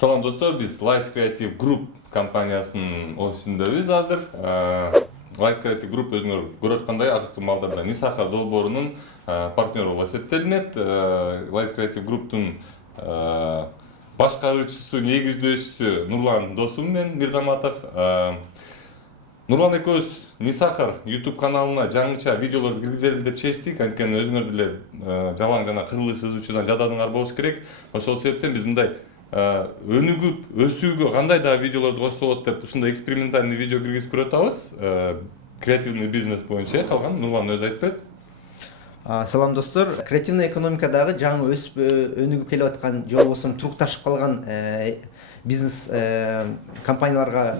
Салам достор, биз Lights Creative Group компаниясынын офисиндебиз азыр. Lights Creative Group өзүңөр көрүп аткандай азыркы маалдарда Нисахар долбоорунун партнеру болуп эсептелинет. Lights Creative Group'тун башкаруучусу, негиздөөчүсү Нурлан досум мен Мирзаматов. Нурлан экөөбүз Нисахар YouTube каналына жаңыча видеолорду киргизели деп чечтик. Анткени өзүңөр деле жалаң жана кырлы сызуучудан жададыңар болуш керек. Ошол себептен биз мындай өнүгүп өсүүгө кандай да видеолорду кошсо болот деп ушундай экспериментальный видео киргизип көрүп атабыз. Креативный бизнес боюнча калган Нурлан өзү айтып берет. Салам достор, креативный экономикадагы жаңы өсүп өнүгүп келип аткан же болбосо турукташып калган бизнес компанияларга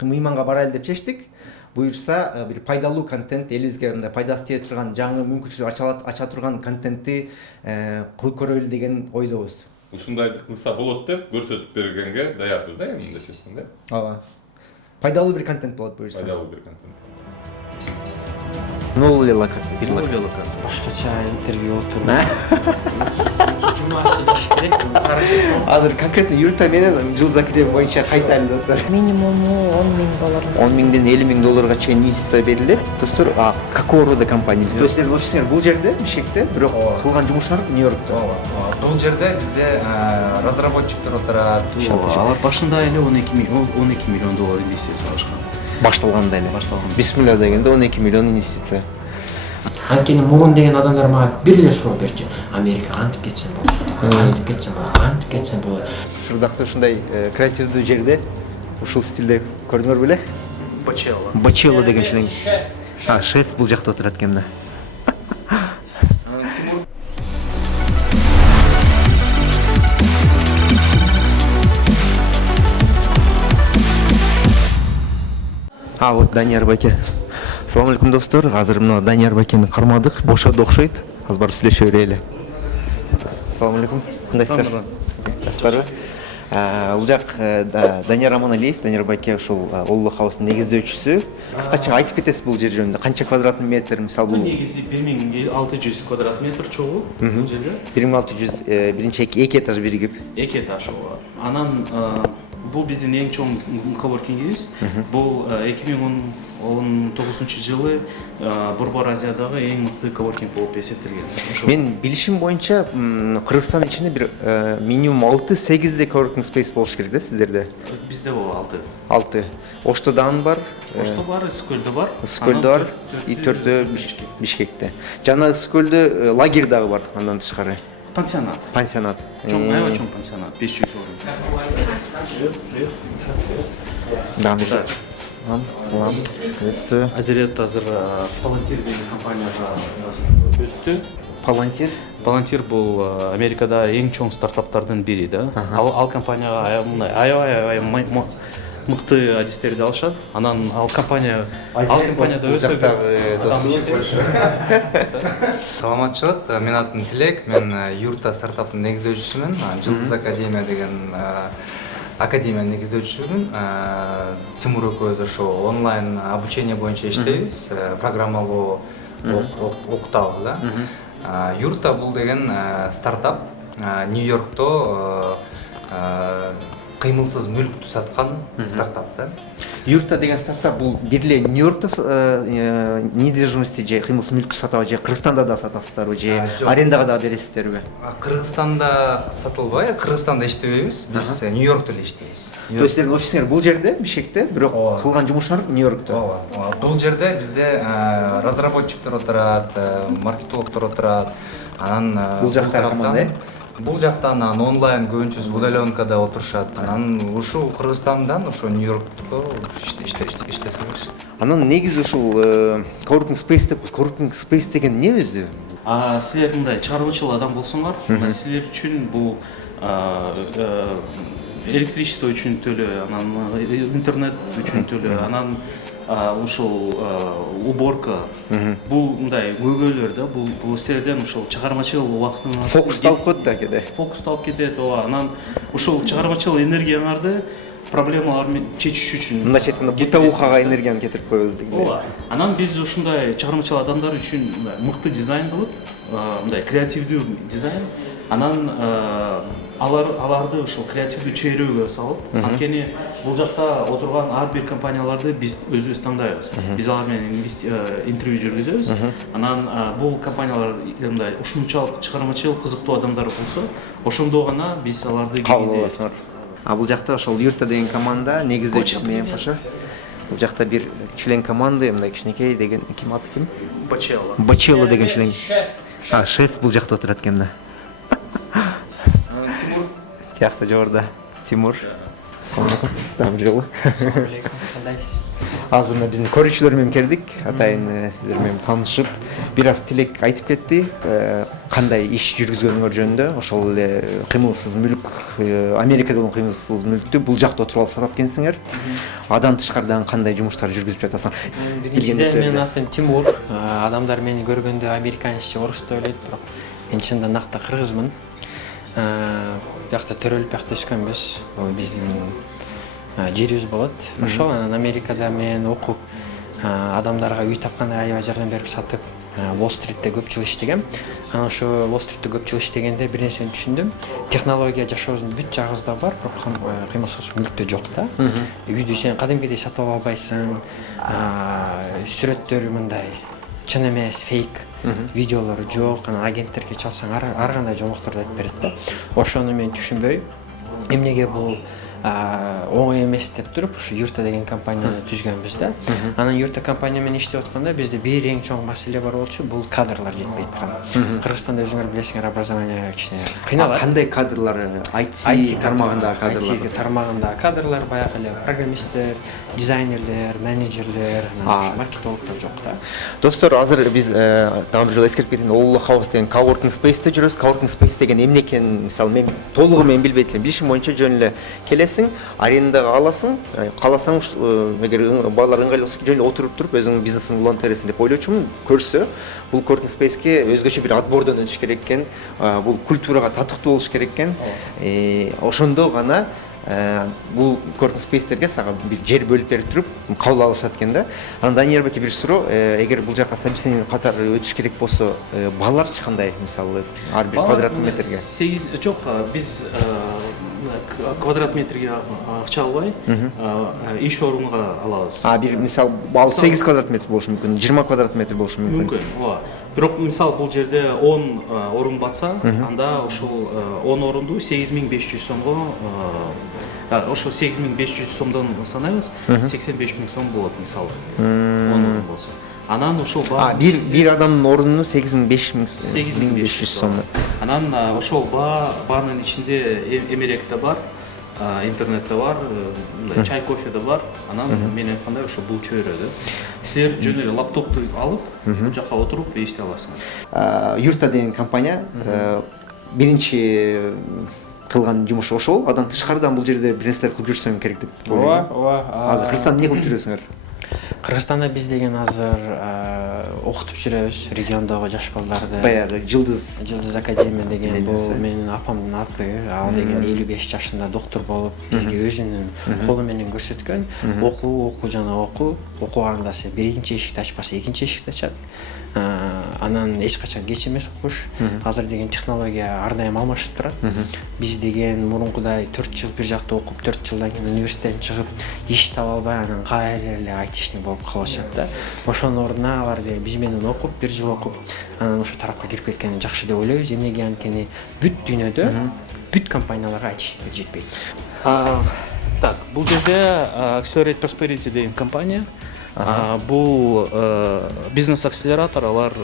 мыйманга барайлы деп чечтик. Буюрса бир пайдалуу контент, элибизге мындай пайдасы тие турган жаңы мүмкүнчүлүк ача турган контентти кылып көрөлү деген ойдобуз. Ушундайды кылса болот деп көрсөтүп бергенге даярбыз да, эмне дешесиң да? Ооба. Пайдалуу бир контент болот буюрса. Пайдалуу бир контент. Новый локация. Новый локация. Башкача интервью отуруп. Жума сүйлөшүш керек. Азыр конкретно юрта менен Жылз Академия боюнча кайтайлы достор. Минимуму 10 000 доллар. 10 000ден 50 000 долларга чейин инвестиция берилет. Достор, какого рода компания? То есть офисиңер бул жерде, Бишкекте, бирок кылган жумуштар Нью-Йоркто. Бул жерде бизде разработчиктер отурат. Алар башында эле 12 миллион доллар инвестиция алышкан. Башталганда эле. Бисмилла дегенде 12 миллион инвестиция. Анткени муун деген адамдар мага бир эле суроо берчү. Америка кантип кетсем болот? Кантип кетсем болот? Кантип кетсем болот? Шурдакта ушундай креативдүү жерде ушул стилде көрдүңөр беле? Бачелло деген кишинин. Шеф бул жакта отурат экен да. Вот Данияр байке. Салам алейкум достор. Азыр мына Данияр байкени кармадык. Бошоду окшойт. Азыр барып сүйлөшө берели. Салам алейкум. Кандайсыздар? Жакшысыздарбы? Бул жак Данияр Аманалиев, Данияр байке ушул Олло Хаустун негиздөөчүсү. Кыскача айтып кетесиз бул жер жөнүндө. Канча квадрат метр, мисалы бул? Негизи 1600 квадрат метр чогуу бул жерде. 1600 биринчи эки этаж биригип. Эки этаж ооба. Анан бул биздин эң чоң коворкингибиз. Бул 2019 жылы Борбор Азиядагы эң мыкты коворкинг болуп эсептелген. Мен билишим боюнча Кыргызстандын ичинде бир минимум 6-8 коворкинг спейс болуш керек да сиздерде. Бизде ооба 6. Ошто дагы бар. Ошто бар, Ысыкөлдө бар. Ысыкөлдө бар, и 4 Бишкекте. Жана Ысыкөлдө лагерь дагы бар андан тышкары. Пансионат. Чоң, аябай чоң пансионат, 500 орун. Салам. Приветствую. Азирет азыр Palantir деген компанияга өттү. Palantir бул Америкада эң чоң стартаптардын бири да. Ал компанияга аябай мыкты адистерди алышат. Анан ал компанияда өтө досубуз. Саламатчылык, мен атым Тилек, мен Юрта стартаптын негиздөөчүсүмүн. Жылз Академия деген академиянын негиздөөчүсүмүн. Тимур экөөбүз ошо онлайн обучение боюнча иштейбиз, программалоо окутабыз да. Юрта бул деген стартап Нью-Йоркто кыймылсыз мүлктү саткан стартап да. Юрта деген стартап бул бир эле Нью-Йоркто недвижимости же кыймылсыз мүлктү сатабы же Кыргызстанда да сатасыздарбы же арендага да бересиздерби? Кыргызстанда сатылбай, Кыргызстанда иштебейбиз, биз Нью-Йоркто эле иштейбиз. То есть сиздердин офисиңер бул жерде, Бишкекте, бирок кылган жумуштар Нью-Йоркто. Ооба. Бул жерде бизде разработчиктер отурат, маркетологдор отурат. Анан бул жакта команда Бул жактан онлайн көбүнчөсү удаленкада отурушат. Анан ушул Кыргызстандан ошо Нью-Йоркко иштесебиз. Анан негизи ушул coworking space деген эмне өзү? Силер мындай чыгармачыл адам болсоңор, силер үчүн бул электричество үчүн төлөө, анан интернет үчүн төлөө, анан ушул уборка, бул мындай көйгөйлөр да, бул силерден ушул чыгармачыл убактыңыз фокусталып коет да кеде. Фокусталып кетет, ооба. Анан ушул чыгармачыл энергияңарды проблемаларды чечиш үчүн. Мындайча айтканда бытовухага энергияны кетирип коебуз дейт. Ооба. Анан биз ушундай чыгармачыл адамдар үчүн мыкты дизайн кылып, мындай креативдүү дизайн Анан аларды ушул креативдүү чөйрөгө салып, анткени бул жакта отурган ар бир компанияларды биз өзүбүз тандайбыз. Биз алар менен интервью жүргүзөбүз. Анан бул компаниялар мындай ушунчалык чыгармачыл, кызыктуу адамдар болсо, ошондо гана биз аларды кабыл аласыңар. Бул жакта ошол Юрта деген команда негиздөөчүсү менен кошо. Бул жакта бир член команды, мындай кичинекей деген ким аты ким? Бачелло деген член. Шеф бул жакта отурат экен да. Тимур. Тиякта жогоруда Тимур. Ассалам алейкум. Дам жолу. Ассалам алейкум. Кандайсыз? Азыр мына биздин көрүүчүлөр менен келдик. Атайын сиздер менен таанышып, бир аз тилек айтып кетти. Кандай иш жүргүзгөнүңөр жөнүндө, ошол эле кыймылсыз мүлк, Америкада болгон кыймылсыз мүлктү бул жакта отуруп алып сатат экенсиңер. Адан тышкары дагы кандай жумуштар жүргүзүп жатасың? Биринчиден менин атым Тимур. Адамдар мени көргөндө американец же орус деп ойлойт, бирок мен чынында накта кыргызмын. Бияқта төрөлүп бияқта өскөнбүз. Бул биздин жерибиз болот. Ошол анан Америкада мен окуп, адамдарга үй тапканда аябай жардам берип сатып, Уолл-стритте көп жыл иштегем. Анан ошо Уолл-стритте көп жыл иштегенде бир нерсени түшүндүм. Технология жашообуздун бүт жагыбызда бар, бирок кыймылсыз мүлктө жок да. Үйдү сен кадимкидей сатып албайсың. Сүрөттөрү мындай чын эмес, фейк. Видеолору жок, анан агенттерге чалсаң ар кандай жомокторду айтып берет да. Ошону мен түшүнбөй, эмнеге бул оңой эмес деп туруп, ушу Юрта деген компанияны түзгөнбүз да. Анан Юрта компания менен иштеп атканда бизде бир эң чоң маселе бар болчу, бул кадрлар жетпей аткан. Кыргызстанда өзүңөр билесиңер, образование кичине кыйналат. Кандай кадрлар? IT тармагындагы кадрлар. IT тармагындагы кадрлар баягы эле программисттер, дизайнерлер, менеджерлер, маркетологдор жок да. Достор, азыр биз дагы бир жолу эскертип кетейин, All House деген coworking space'те жүрөбүз. Coworking space деген эмне экенин, мисалы, мен толугу мен билбейт элем. Билишим боюнча жөн эле келесиң, арендага аласың, кааласаң, эгер балдар ыңгайлуу болсо жөн эле отуруп туруп өзүңдүн бизнесиңди улантырасың деп ойлочумун. Көрсө, бул coworking space'ке өзгөчө бир отбордон өтүш керек экен, бул культурага татыктуу болуш керек экен. Ошондо гана бул coworking space'терге сага бир жер бөлүп берип туруп кабыл алышат экен да. Анан Данияр беке бир суроо, эгер бул жака собеседование катары өтүш керек болсо, балларчы кандай, мисалы, ар бир квадрат метрге? Жок, биз квадрат метрге акча албай, иш орунга алабыз. Бир мисал, бал 8 квадрат метр болушу мүмкүн, 20 квадрат метр болушу мүмкүн. Мүмкүн, ооба. Бирок мисал бул жерде 10 орун батса, анда ошол 10 орунду 8500 сомго, ошо 8500 сомдон санайбыз, 85000 сом болот мисалы. 10 орун болсо. Анан ошол бир адамдын орунуна 8500 сом. Анан ошол баанын ичинде эмеректе бар, интернетте бар, чай, кофе да бар. Анан мен айткандай ошо бул чөйрөдө силер жөн эле лаптопту алып, бул жака отуруп иштей аласыңар. Юрта деген компания биринчи кылган жумуш ошол. Адан тышкарыдан бул жерде бир нерселер кылып жүрсөң керек деп ойлойм. Ооба. Азыр Кыргызстанда эмне кылып жүрөсүңөр? Кыргызстанда биз деген азыр окутуп жүрөбүз региондогу жаш балдарды. Баягы Жылдыз академия деген бул менин апамдын аты. Ал деген 55 жашында доктор болуп, бизге өзүнүн колу менен көрсөткөн. Окуу жана окуганда сен биринчи эшикти ачпаса экинчи эшикти ачат. Анан эч качан кеч эмес окуш. Азыр деген технология ар дайым алмашып турат. Биз деген мурункудай 4 жыл бир жакта окуп, 4 жылдан кийин университеттен чыгып, иш таба албай, анан кайра эле айтишник болуп калышат да. Ошонун ордуна алар биз менен окуп, 1 жыл окуп, анан ошо тарапка кирип кеткени жакшы деп ойлойбуз. Эмнеге анткени бүт дүйнөдө бүт компанияларга айтишниктер жетпейт. Так, бул жерде Accelerate Prosperity деген компания. Бул бизнес-акселератор, алар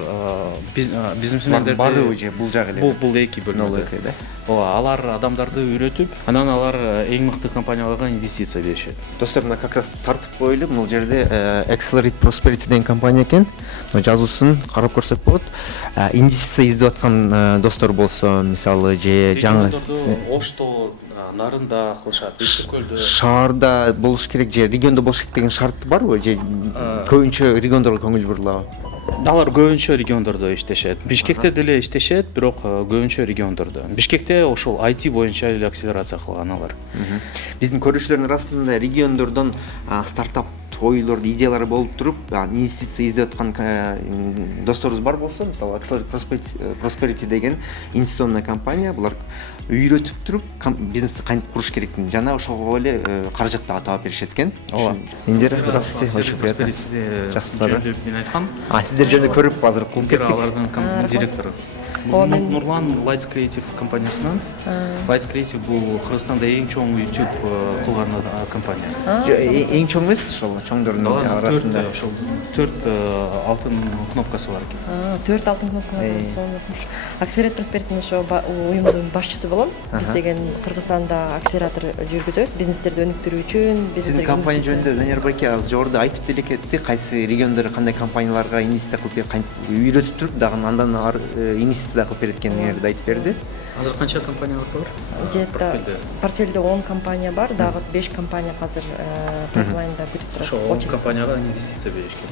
бизнесмендерди бары же бул жагы эле. Бул эки бөлмөлүү да. Ооба, алар адамдарды үйрөтүп, анан алар эң мыкты компанияларга инвестиция беришет. Достор, мына как раз тартып коелу, бул жерде Accelerate Prosperity деген компания экен. Жазуусун карап көрсөк болот. Инвестиция издеп аткан достор болсо, мисалы же жаңы Ошто, Нарында кылышат, Ишкөлдө. Шаарда болуш керек же региондо болуш керек деген шарт барбы? Же көбүнчө региондорго көңүл бурулабы? Алар көбүнчө региондордо иштешет. Бишкекте деле иштешет, бирок көбүнчө региондордо. Бишкекте ошол IT боюнча эле акселерация кылган алар. Биздин көрүүчүлөрдүн арасында региондордон стартап ойлорду идеялар болуп туруп инвестиция издеп аткан досторубуз бар болсо, мисалы Accelerate Prosperity деген инвестиционный компания, булар үйрөтүп туруп бизнести кантип куруш керектигин жана ошого эле каражат дагы таап беришет экен. Индира, здравствуйте, очень приятно. Жакшысыздар. Мен айткам. Сиздер жөнүндө көрүп азыр куруп Индира кеттик. алардын директору. Нурлан Lights Creative компаниясынан. Lights Creative бул Кыргызстанда эң чоң YouTube кылган компания. Эң чоң эмес ошол чоңдордун арасында. Ошол 4 алтын кнопкасы бар экен. 4 алтын кнопка бар. Сонун. Accelerate Prosperity ошо уюмдун башчысы болом. Биз деген Кыргызстанда акселератор жүргүзөбүз, бизнестерди өнүктүрүү үчүн, Сиздин компания жөнүндө Данияр Байке азыр жогоруда айтып деле кетти, кайсы региондор кандай компанияларга инвестиция кылып кантип үйрөтүп туруп дагы андан инвестиция кылып берет экенин айтып берди. Азыр канча компаниялар бар? Где-то портфелде 10 компания бар, дагы 5 компания азыр пайплайнда күтүп турат. Ошо 10 компанияга инвестиция бериш керек.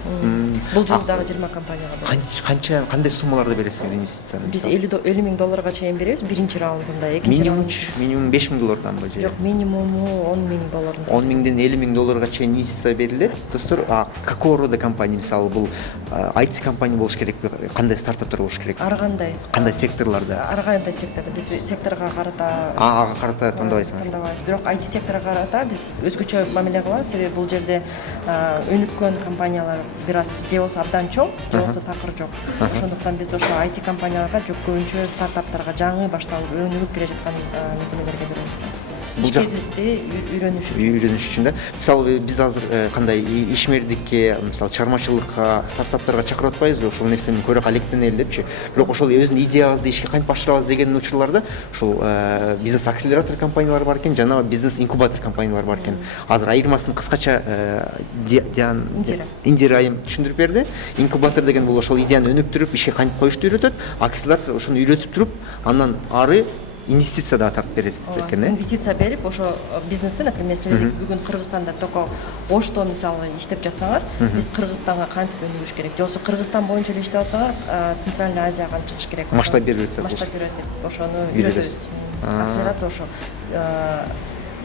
Бул жыл дагы 20 компанияга бар. Кандай суммаларды бересиңер инвестицияны? Биз 50 миң долларга чейин беребиз биринчи раундунда, экинчи минимум 5 миң долларданбы же? Жок, минимуму 10 миң доллардан. 10 миңден 50 миң долларга чейин инвестиция берилет. Достор, какого рода компания, мисалы бул IT компания болуш керекпи? Кандай стартаптар болуш керек? Ар кандай? Кандай секторлордо? Ар кандай сектордо биз секторго карата Ага карата тандабайсыңар. Тандабайбыз. Бирок IT секторго карата биз өзгөчө мамиле кылабыз, себеби бул жерде өнүккөн компаниялар бир аз же болсо абдан чоң, же болсо такыр жок. Ошондуктан биз ошо IT компанияларга жок көбүнчө стартаптарга жаңы башталып өнүгүп келе жаткан мекемелерге беребиз. Ишкерликти үйрөнүш үчүн да. Мисалы биз азыр кандай ишмердикке, мисалы чармачылыкка, стартаптарга чакырып атпайбызбы? Ошол нерсени көрө алектенели депчи. Бирок ошол өзүнүн идеябызды ишке кантип ашырабыз деген учурларда ошол бизнес акселератор компаниялар бар экен, жана бизнес инкубатор компаниялар бар экен. Азыр айырмасын кыскача Индира айым түшүндүрүп берди. Инкубатор деген бул ошол идеяны өнүктүрүп, ишке кантип коюшту үйрөтөт. Акселератор ошону үйрөтүп туруп, андан ары инвестиция да тартып бересиз экен, инвестиция берип, ошо бизнесте, например, сиз бүгүн Кыргызстанда только Ошто мисалы иштеп жатсаңар, биз Кыргызстанга кантип өнүгүш керек? Же болбосо Кыргызстан боюнча эле иштеп атсаңар, Центральный Азияга чыгыш керек. Масштаб берип жатса. Масштаб берип, ошону үйрөтөбүз. Акселерация ошо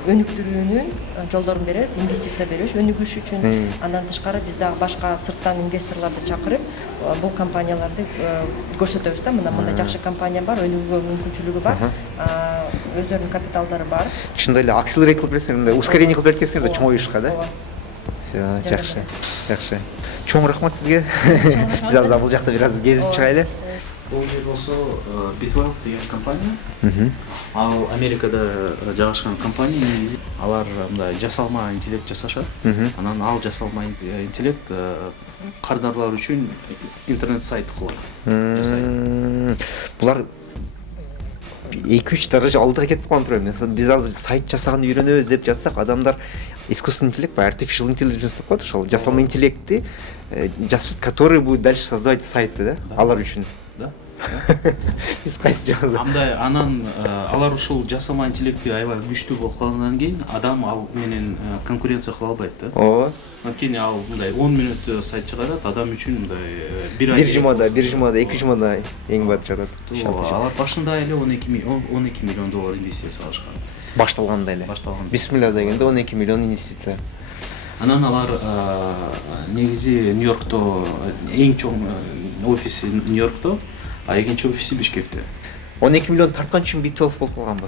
өнүктүрүүнүн жолдорун беребиз, инвестиция беребиз өнүгүш үчүн. Андан тышкары биз дагы башка сырттан инвесторлорду чакырып, бул компанияларды көрсөтөбүз да. Мындай жакшы компания бар, өнүгүүгө мүмкүнчүлүгү бар, өздөрүнүн капиталдары бар. Чындап эле акселерейт кылып берсеңер, мындай ускорение кылып берип кетсеңер да чоңоюшка да. Всё, жакшы. Жакшы. Чоң рахмат сизге. Биз азыр бул жакта бир аз кезип чыгайлы. Бул жер болсо B12 деген компания. Ал Америкада жайгашкан компания. Алар мындай жасалма интеллект жасашат. Анан ал жасалма интеллект кардарлар үчүн интернет сайт кылат. Жасайт. Булар 2-3 даража алдыга кетип калган турат. Биз азыр сайт жасаганды үйрөнөбүз деп жатсак, адамдар искусственный интеллект, artificial intelligence деп коет, ошол жасалма интеллектти жасашат, который будет дальше создавать сайты, да? Алар үчүн. Да. Биз кайсы жагында? Андай анан алар ушул жасалма интеллекти аябай күчтүү болуп калгандан кийин адам ал менен конкуренция кыла албайт да. Ооба. Анткени ал мындай 10 мүнөттө сайт чыгарат, адам үчүн мындай бир жумада, 2 жумада эң бат чыгарат. Алар башында эле 12 миллион доллар инвестиция алышкан. Башталганда эле. Бисмилла дегенде 12 миллион инвестиция. Анан алар негизи Нью-Йоркто эң чоң офиси Нью-Йоркто, а экинчи офиси Бишкекте. 12 миллион тарткан үчүн B12 болуп калганбы?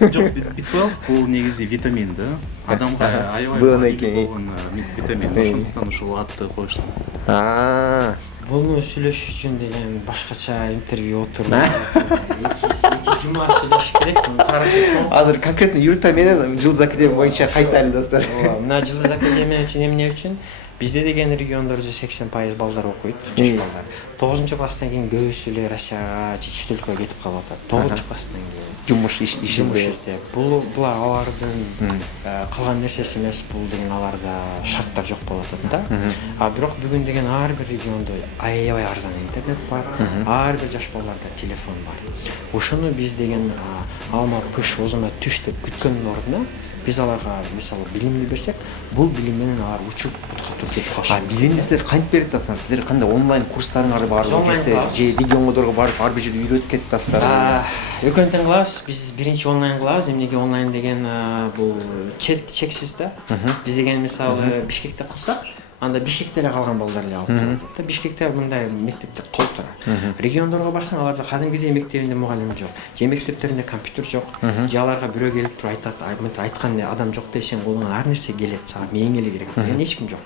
Жок, B12 бул негизи витамин да. Адамга аябай болгон витамин. Ошондуктан ушул атты коюштум. Буну сүйлөш үчүн деген башкача интервью отуруп 2 жума сүйлөш керек. Азыр конкретно Юрта менен Жылдыз академия боюнча кайтайлы достор. Мына Жылдыз академия үчүн эмне үчүн? Bizde деген региондордо 80% балдар окуйт, жаш балдар. 9-класстан кийин көбүсү эле Россияга же чет өлкөгө кетип калып атат. 9-класстан кийин жумуш иш издеп. Бул алардын калган нерсеси эмес, бул деген аларда шарттар жок болуп атат да. А бирок бүгүн деген ар бир региондо аябай арзан интернет бар, ар бир жаш балдарда телефон бар. Ошону биз деген алма пыш озуна түш деп күткөндүн ордуна биз аларга мисалы билимди берсек, бул билим менен алар учуп бутка туруп кетип калышат. билимди силер кантип берип атасыңар? Силер кандай онлайн курстарыңар барбы? Онлайн класс. Же видеоңодорго барып ар бир жерде үйрөтүп кетип атасыздар? Экөөнү тең кылабыз. Биз биринчи онлайн кылабыз. Эмнеге онлайн деген бул чексиз да. Биз деген мисалы Бишкекте кылсак, анда Бишкекте эле калган балдар эле алып келет да. Бишкекте мындай мектептер толтура. Региондорго барсаң, аларда кадимкидей мектебинде мугалим жок, же мектептеринде компьютер жок, же аларга бирөө келип туруп айтат, айткан адам жок десең колуңан ар нерсе келет, сага мээң эле керек деген эч ким жок.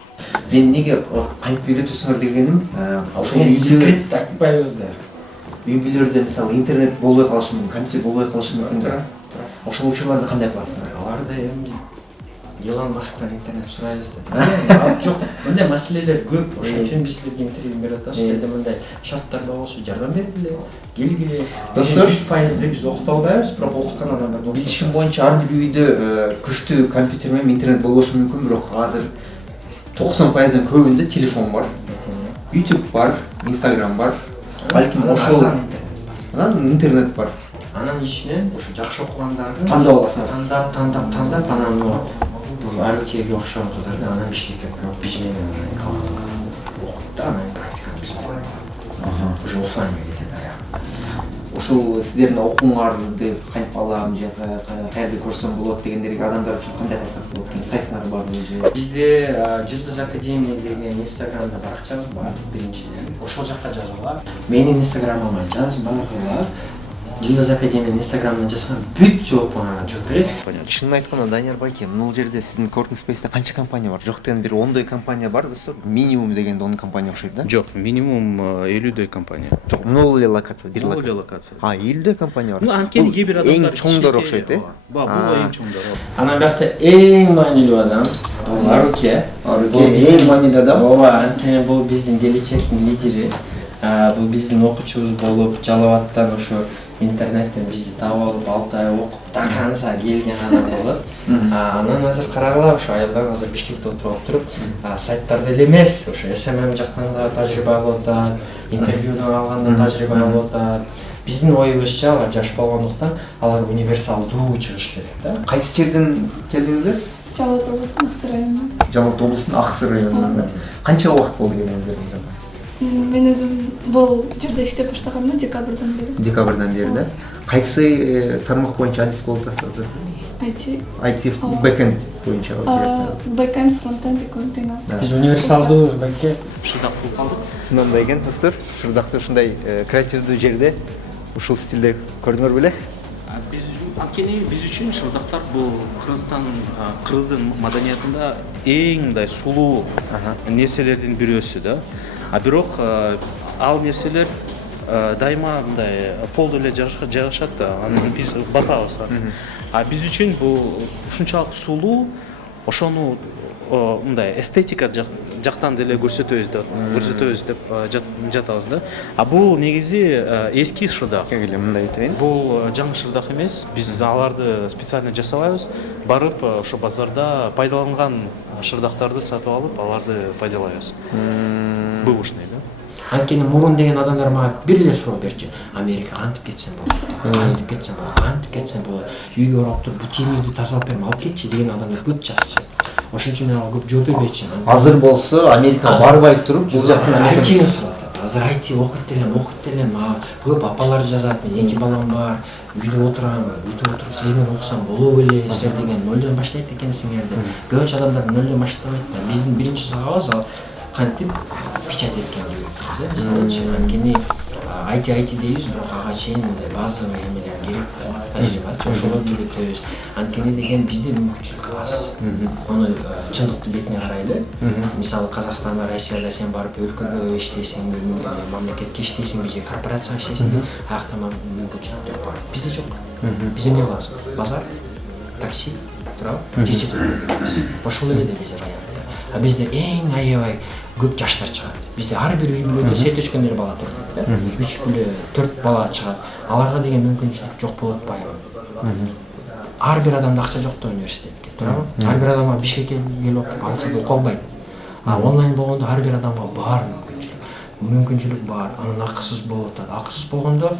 Мен неге кантип үйрөтөсүңөр дегеним, ошол секрет айтпайбыз да. үй бүлөлөрдө мисалы интернет болбой калышы мүмкүн, компьютер болбой калышы мүмкүн да. Ошол учурларда кандай кыласыңар? Аларда эми Илон Масктан интернет сурайбыз да. Жок, мындай маселелер көп. Ошон үчүн биз силерге интервью берип атабыз. Силерде мындай шарттар болсо жардам бергиле, келгиле. Достор, 100% биз окута албайбыз, бирок окуткан адамдар болот. Билишим боюнча ар бир үйдө күчтүү компьютер менен интернет болбошу мүмкүн, бирок азыр 90%дан көбүндө телефон бар. YouTube бар, Instagram бар. Балким ошол анан интернет бар. Анан ичинен ушу жакшы окугандарды Тандап аласың. Тандап анан Арукеге окшогон кыздарды анан Бишкекке биз менен окуп да, анан практиканы биз менен. Уже офлайнга кетет аяк. Ошол сиздердин окууңарды кантип алам же каерде көрсөм болот дегендерге адамдар үчүн кандай кылсак болот? Сайттар барбы же? Бизде Жылдыз Академия деген Инстаграмда баракчабыз бар, биринчиден. Ошол жакка жазгыла. Менин Инстаграмыма жазбагыла. Жылдыз Академиянын Инстаграмына жазсаң бүт жоопуңарга жооп берет. Чынын айтканда, Данияр байке, бул жерде сиздин Coworking Space'те канча компания бар? Жок дегенде бир 10дөй компания бар, достор. Минимум дегенде 10 компания окшойт да? Жок, минимум 50дөй компания. Жок, могул эле локация, бир Бул локация. эле локация. 50дөй компания бар. Ну, анткени кээ бир адамдар эң чоңдор окшойт, э? Бул эң чоңдор. Анан биякта эң маанилүү адам бул Аруке. Эң маанилүү адам. Ооба, анткени бул биздин келечектин лидери. Бул биздин окуучубуз болуп, Жалал Абадтан ошо интернеттен бизди таап алып 6 ай окуп до конца келген адам болот. Анан азыр карагыла, ошо айылдан азыр Бишкекте отуруп туруп, сайттарда эле эмес, ошо SMM жактан да тажрыйба алып атат, интервьюдан алганда тажрыйба алып атат. Биздин оюбузча алар жаш болгондуктан алар универсалдуу чыгыш керек да. Кайсы жерден келдиңиздер? Жалал Абад облусунун Аксы районунан. Жалал Абад облусунун Аксы районунан. Канча убакыт болду келгениңиздер? Мен өзүм бул жерде иштеп баштаганыма декабрдан бери. Декабрдан бери да. Кайсы тармак боюнча адис болуп атасыз азыр? IT бэкэнд боюнча бэкэнд, фронтенд экөөнү тең алып. Биз универсалдуу бәке Шырдак кылып калдык. мындай экен достор. Шырдакты ушундай креативдүү жерде ушул стилде көрдүңөр беле? Биз анткени биз үчүн шырдактар бул кыргыздын маданиятында эң мындай сулуу нерселердин бирөөсү да. Бирок ал нерселер дайыма мындай полдо эле жайгашат да. Аны биз басабыз. Биз үчүн бул ушунчалык сулуу, ошону мындай эстетика жактан деле көрсөтөбүз деп жатабыз да. Бул негизи эски шырдак. Келе мындай өтөйүн. Бул жаңы шырдак эмес. Биз аларды специально жасабайбыз. Барып ошо базарда пайдаланган шырдактарды сатып алып, аларды пайдалайбыз. Бэушный, да? Анткени мурун деген адамдар мага бир эле суроо берчү. Америка кантип кетсем болот? Кантип кетсем болот? Кантип кетсем болот? Үйгө барып туруп, бу темирди тазалап берип алып кетчи деген адамдар көп жазчы. Ошон үчүн мен ага көп жооп бербейчимин. Азыр болсо Америка барбай туруп, бул жактан айтини сурап атат. Азыр айти окуйт элем, мага көп апалар жазат. Мен 2 балам бар, үйдө отурам, үйдө отуруп силермен окусам боло беле, силер деген нөлдөн баштайт экенсиңер деп. Көбүнчө адамдар нөлдөн баштабайт да. Биздин биринчи сабагыбыз кантип печать эткен жибек. Мисалы анткени IT дейбиз, бирок ага чейин мындай базовый эмелер керек да. Тажрыйба чошолорду үйрөтөбүз. Анткени деген бизде мүмкүнчүлүк аз. Аны чындыкты бетине карайлы. Мисалы Казакстанда, Россияда сен барып өлкөгө иштесең, мамлекетке иштесең, же корпорацияга иштесең, аякта мүмкүнчүлүктөр бар. Бизде жок. Биз эмне кылабыз? Базар, такси, туурабы? Чече турабыз. Ошол эле да бизде варианттар. Бизде эң аябай көп жаштар чыгат. Бизде ар бир үй бүлөдө сет өчкөн эле бала турат да. 3 бүлө, 4 бала чыгат. Аларга деген мүмкүнчүлүк жок болуп атпайбы? Ар бир адамда акча жок да университетке, туурабы? Ар бир адамга Бишкекке келип алып окуя албайт. Онлайн болгондо ар бир адамга бар мүмкүнчүлүк бар. Анын акысыз болуп атат. Акысыз болгондо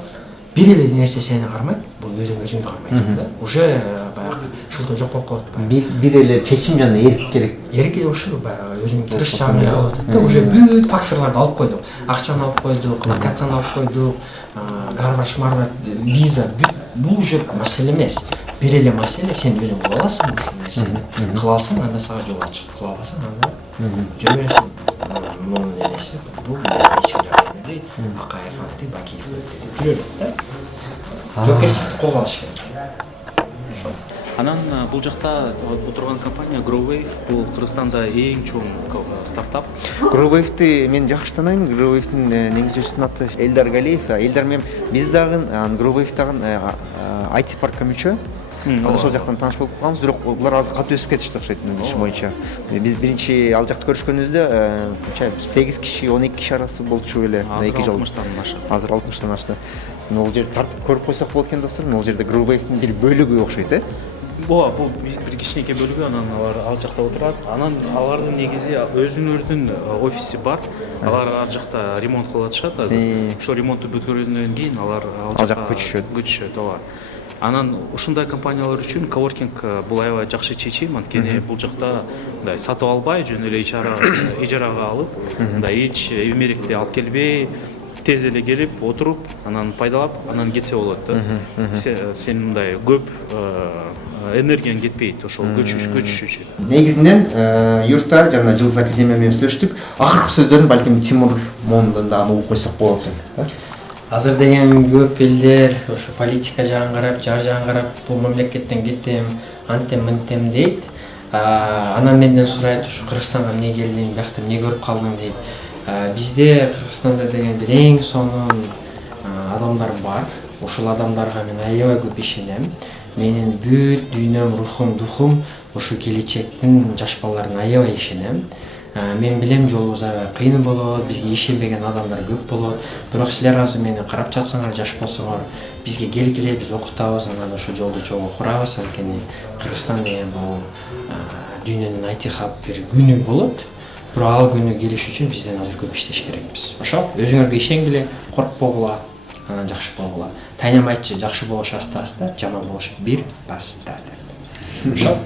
бир эле нерсе сени кармайт, бул өзүңдү кармайсың да. Уже баягы ушунда жок болуп калат баягы. бир эле чечим жана эрк керек. Эркек ушул баягы өзүнүн тырышчагын эле калып атат да. Уже бүт факторлорду алып койдук. Акчаны алып койдук, локацияны алып койдук, Гарвард, виза бул уже маселе эмес. Бир эле маселе сен өзүң кыла аласың ушул нерсени. Кыла алсаң анда сага жол ачык. Кыла албасаң анда жөө бересиң. Мунун эмеси бул эч ким жардам бербейт. Акаев анты, Бакиев деп жүрөт да. Жоокерчиликти колго алыш керек. Ошол. Анан бул жакта отурган компания Growwave, бул Кыргызстанда эң чоң стартап. Growwave'ти мен жакшы тааныйм. Growwave'тин негизчисинин аты Элдар Галиев. Элдар менен биз дагы Growwave дагы IT паркка мүчө. Ошол жактан тааныш болуп калганбыз, бирок булар азыр катуу өсүп кетишти окшойт менин ишим боюнча. Биз биринчи ал жакта көрүшкөнүбүздө 8 киши, 12 киши арасы болчу эле. Азыр 60-тан ашты. Азыр 60-тан ашты. Бул жер тартып көрүп койсок болот экен достор. Бул жерде Growwave'тин бир бөлүгү окшойт, Бул бир кичинекей бөлүгү, анан алар ал жакта отурат. Анан алардын негизи өзүнүн офиси бар. Алар ар жакта ремонт кылып атышат азыр. Ошо ремонтту бүткөргөндөн кийин алар ал жакка көчүшөт. ооба. Анан ушундай компаниялар үчүн коворкинг бул аябай жакшы чечим, анткени бул жакта мындай сатып албай, жөн эле ижарага алып, мындай эч эмеректи алып келбей, тез эле келип, отуруп, анан пайдалап, анан кетсе болот да. Сен мындай көп энергияң кетпейт ошол көчүш үчүн. Негизинен юртта жана Жылдыз академия менен сүйлөштүк. Акыркы сөздөрүн балким Тимур Мондон да угуп койсок болот экен. Азыр деген көп элдер ошо политика жагын карап, жар жагын карап, бул мамлекеттен кетем, антем мынтем дейт. Анан менден сурайт, ушу Кыргызстанга эмне келдиң, биякта эмне көрүп калдың дейт. Бизде Кыргызстанда деген бир эң сонун адамдар бар. Ошол адамдарга мен аябай көп ишенем. Менин бүт дүйнөм, рухум, духум ушу келечектин жаш балдарына аябай ишенем. Мен билем жолубуз аябай кыйын болот, бизге ишенбеген адамдар көп болот. Бирок силер азыр мени карап жатсаңар, жаш болсоңор, бизге келгиле, биз окутабыз, анан ошо жолду чогуу курабыз. Анткени Кыргызстан деген бул дүйнөнүн IT хаб бир күнү болот. Бирок ал күнү келиш үчүн бизден азыр көп иштеш керекпиз. Ошо өзүңөргө ишенгиле, коркпогула, анан жакшы болгула. Тайнам айтчы, жакшы болуш аста-аста, жаман болуш бир баста деп. Ошо